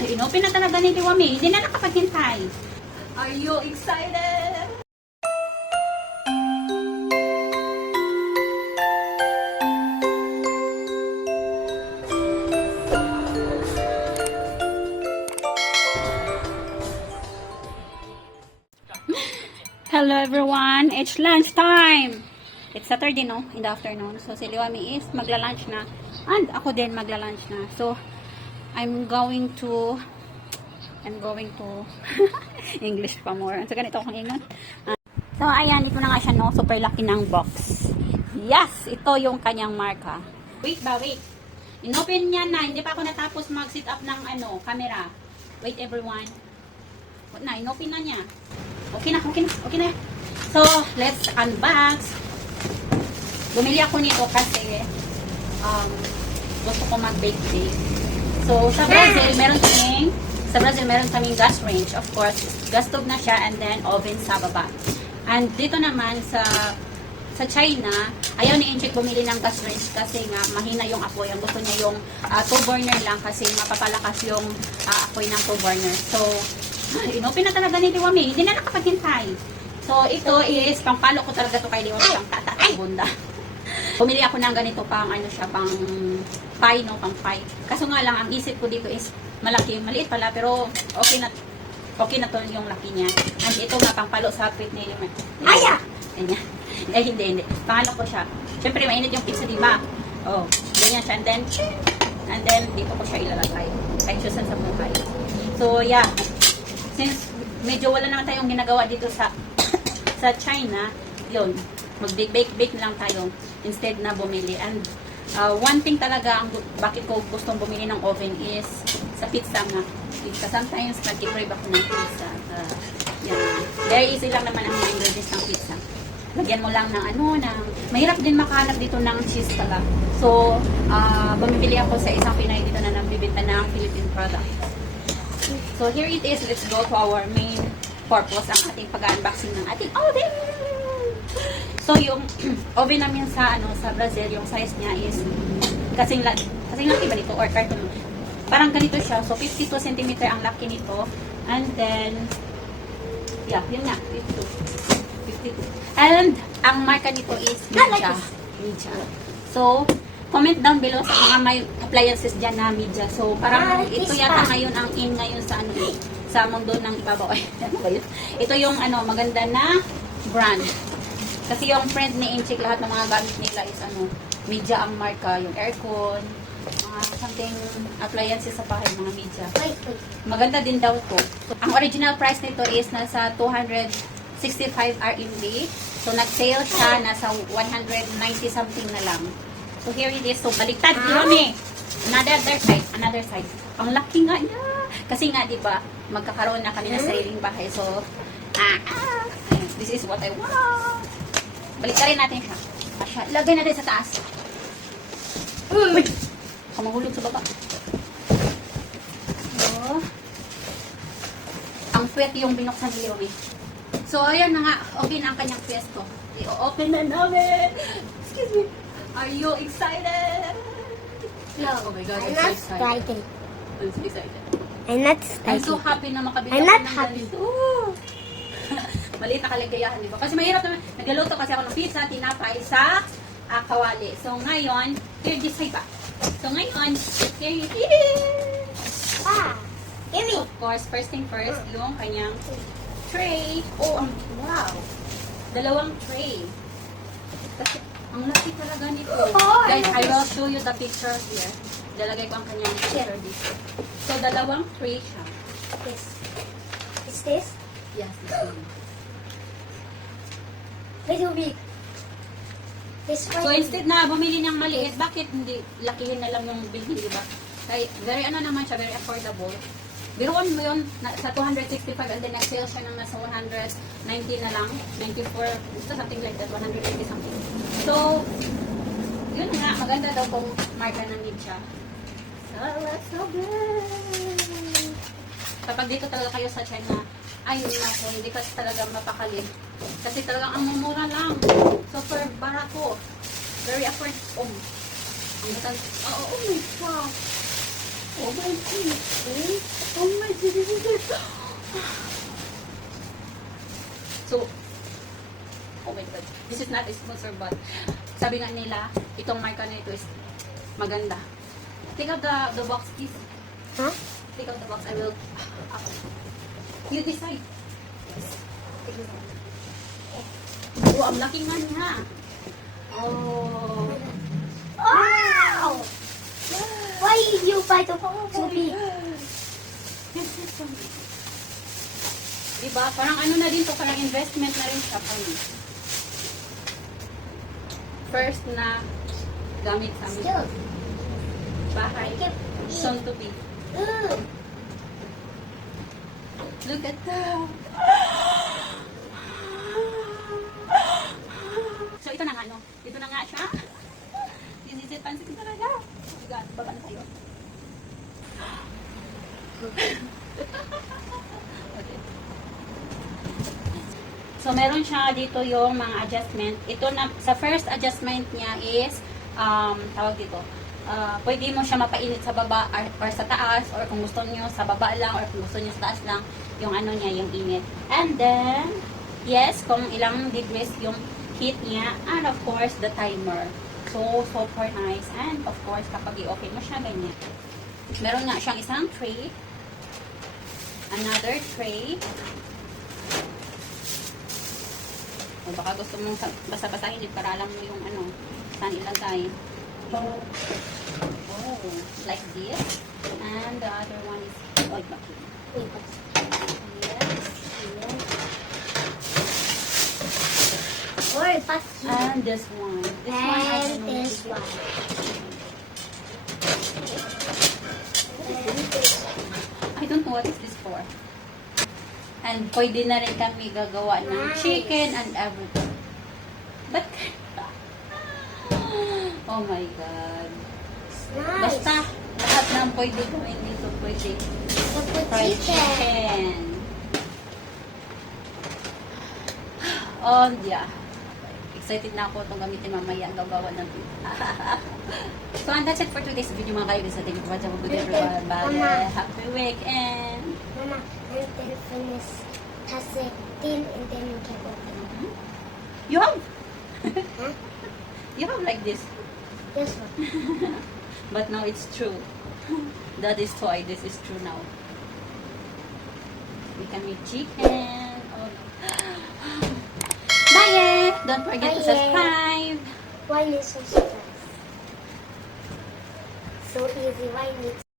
Inopen na talaga ni Liwami. Hindi na nakapaghintay. Are you excited? Hello everyone, it's lunch time. It's Saturday, no? In the afternoon. So si Liwami is magla-lunch na. And ako din magla-lunch na. So I'm going to English pa more. So ganito akong ingon. So ayan, ito na nga siya, no? Super laki ng box. Yes, ito yung kanyang marka. Wait. Inopen niya na. Hindi pa ako natapos mag-set up ng camera. Wait everyone. What na? Inopen na niya. Okay na. So, let's unbox. Bumili ako nito kasi gusto ko mag-bake cake. So, sa Brazil, meron kaming gas range. Of course, gas stove na siya and then oven sa baba. And dito naman sa China, ayaw ni Inchik bumili ng gas range kasi nga mahina yung apoy. Ang gusto niya yung 2 burner lang kasi mapapalakas yung apoy ng 2 burner. So, inopen na talaga ni Liwami. Hindi na nakapaghintay. So, ito is pangpalo ko talaga to kay Liwami. Pang tata ay bunda. Pumili ako ng ganito pang pang pie, no? Pang pie. Kaso nga lang, ang isip ko dito is malaki. Maliit pala, pero okay na to yung laki niya. And ito nga, pangpalo sa pit ni Liwami. Aya! Ganyan. Hindi. Pangalo ko siya. Siyempre, mainit yung pizza, diba? Oh, ganyan siya. And then, dito ko siya ilalagay. Kahit siya sa buhay. So, yeah. Since medyo wala naman tayong ginagawa dito sa China, yun, mag-bake na lang tayo instead na bumili. And one thing talaga, bakit ko gustong bumili ng oven is sa pizza nga. Sometimes nag-crave ako ng pizza. Yan. Very easy lang naman ang ingredients ng pizza. Lagyan mo lang ng mahirap din makahanap dito ng cheese talaga. So, bumibili ako sa isang Pinay dito na nagbibenta ng Philippine product. So, here it is. Let's go to our main purpose, ang ating pag-unboxing ng ating oven. So, yung oven namin sa Brazil, yung size niya is kasing laki ba nito or carton. Parang ganito siya. So, 52 cm ang laki nito. And then, yeah, yun nga, 52. And, ang marka nito is Midja. So, comment down below sa mga may appliances dyan na Midja. So, parang ito yata ngayon ang in ngayon sa sa mundo ng ibabaw. Ano ba yun? Ito yung maganda na brand. Kasi yung friend ni Inchik, lahat ng mga gamit nila is Midja ang marka. Yung aircon, something appliances sa bahay, mga Midja. Maganda din daw to. So, ang original price nito is nasa 265 RMB. So, nag-sale siya nasa 190 something na lang. So, here it is. So, baliktad. Yun Another side. Ang laki nga niya. Kasi nga, di ba, magkakaroon na kami ng sariling bahay. So, this is what I want. Baliktarin natin siya. Lagay natin sa taas. Uy! Kamahulog sa baba. So, ang puwet yung binuksan ni Liwami. So, ayan na nga. Okay na ang kanyang pwesto. I-open na namin. Excuse me. Are you excited? No. Oh my God, I'm I'm so not excited. excited. I'm so excited. I'm not I'm so excited. happy na makabili I'm ako not ng happy. ganito. Maliit na kaligayahan, di ba? Kasi mahirap naman. Nagluluto kasi ako ng pizza, tinapay sa kawali. So ngayon, here this side pa. So ngayon, here it is. Give me. Of course, first thing first, yung kanyang tray. Oh, wow. 2 tray. Kasi, ang laki talaga nito. Guys, I will show you the picture here. Dalagay ko ang kanyang picture dito. So, 2 tray siya. This. Is this? Yes, this one. Little big. This So, one. instead na bumili ng maliit, bakit hindi lakihin na lang yung bilhin, di ba? Kaya, very naman siya, very affordable. Biruan mo yun, sa 265 and then nag-sale siya ng nasa 190 na lang, 94, something like that, 180 something. So, yun nga, maganda daw kung marka ng Midja. So, let's go good! Kapag dito talaga kayo sa China, ay naku, hindi kasi talaga mapakali. Kasi talagang ang mumura lang. Super barato. Very affordable. Oh my God. Oh my God. Oh my God. This is not a sponsor, but sabi nga nila, itong marka na ito is maganda. Take out the box, please. Huh? Take out the box. I will... You decide. Oh, ang laki nga niya. Oh. Wow! Why you buy the so big? Diba? Parang ano na din to, parang investment na rin siya for me. First na gamit sa amin. Still. Bahay. Soon to be. Look at that. So ito na nga, no? Ito na nga siya. This is it. Pansin ko talaga. Oh my God. Baba na tayo. Okay. So, meron siya dito yung mga adjustment. Ito na, sa first adjustment niya is, tawag dito, pwede mo siya mapainit sa baba or sa taas, or kung gusto niyo sa baba lang, or kung gusto niyo sa taas lang, yung ano niya, yung init. And then, yes, kung ilang degrees yung heat niya, and of course, the timer. So, super nice. And of course, kapag i-open mo siya, ganyan. Meron nga siyang isang tray, another tray, o baka gusto mong basa-basahin yun para alam mo yung ano, saan ilagay. Oh, like this. And the other one is, oh, bakit? Yes, yes. Or pass. And this one. This one, I don't And know. this one. I don't know what is this for. And pwede na rin kami gagawa ng Nice. chicken and everything. But, oh my God. Nice. Basta, lahat ng pwede gawin dito, pwede. Put Fried chicken. chicken. Oh, yeah. Excited na ako itong gamitin mamaya. Gagawa ng So, and that's it for today's video mga kayo. Thank you for watching. Good everyone. Mama. Bye. Happy weekend. Mama, and then finish has a tin and then you can open. You have? Huh? You have like this. This one. But now it's true. That is why this is true now. We can make chicken. Oh. Bye! Don't forget to Bye. subscribe. Why is so stress? So easy. Why need